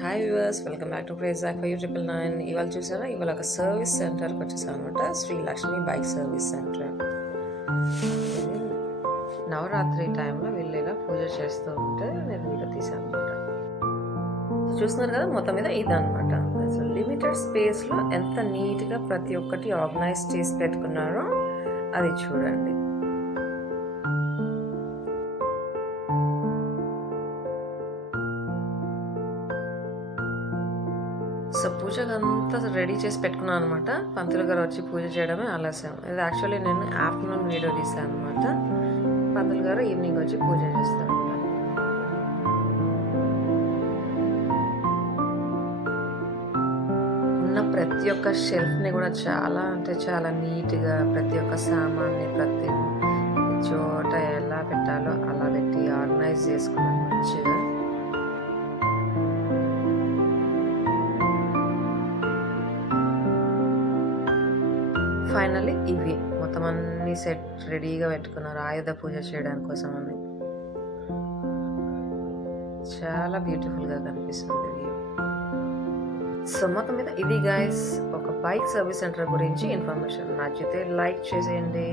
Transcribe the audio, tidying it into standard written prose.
Hi viewers, welcome back to AkkiZak 5999. ఇవాళ చూసారా, ఇవాళ ఒక సర్వీస్ సెంటర్కి వచ్చేసాను అనమాట. Sri Lakshmi bike service centre. Navratri టైంలో వీళ్ళు ఇలా పూజ చేస్తూ ఉంటే నేను వీడియో తీసాను అనమాట. చూస్తున్నారు కదా, మొత్తం మీద ఇదనమాట. అసలు లిమిటెడ్ స్పేస్లో ఎంత నీట్గా ప్రతి ఒక్కటి ఆర్గనైజ్ చేసి పెట్టుకున్నారో అది చూడండి. సో పూజకు అంతా రెడీ చేసి పెట్టుకున్నాను అనమాట. పంతులు గారు వచ్చి పూజ చేయడమే ఆలస్యం. ఇది యాక్చువల్లీ నేను ఆఫ్టర్నూన్ వీడియో తీసాను అనమాట. పంతులు గారు ఈవినింగ్ వచ్చి పూజ చేస్తారు. ఉన్న ప్రతి ఒక్క షెల్ఫ్ని కూడా చాలా అంటే చాలా నీట్గా ప్రతి ఒక్క సామాన్ని ప్రతి చోట ఎలా పెట్టాలో అలా పెట్టి ఆర్గనైజ్ చేసుకున్నాను మంచిగా. ఫైనల్లీ ఇవి మొత్తం అన్ని సెట్ రెడీగా పెట్టుకున్నారు ఆయుధ పూజ చేయడానికి కోసం అని. చాలా బ్యూటిఫుల్గా కనిపిస్తుంది వ్యూ. సో మొత్తం మీద ఇది గైస్ ఒక బైక్ సర్వీస్ సెంటర్ గురించి ఇన్ఫర్మేషన్. నచ్చితే లైక్ చేసేయండి.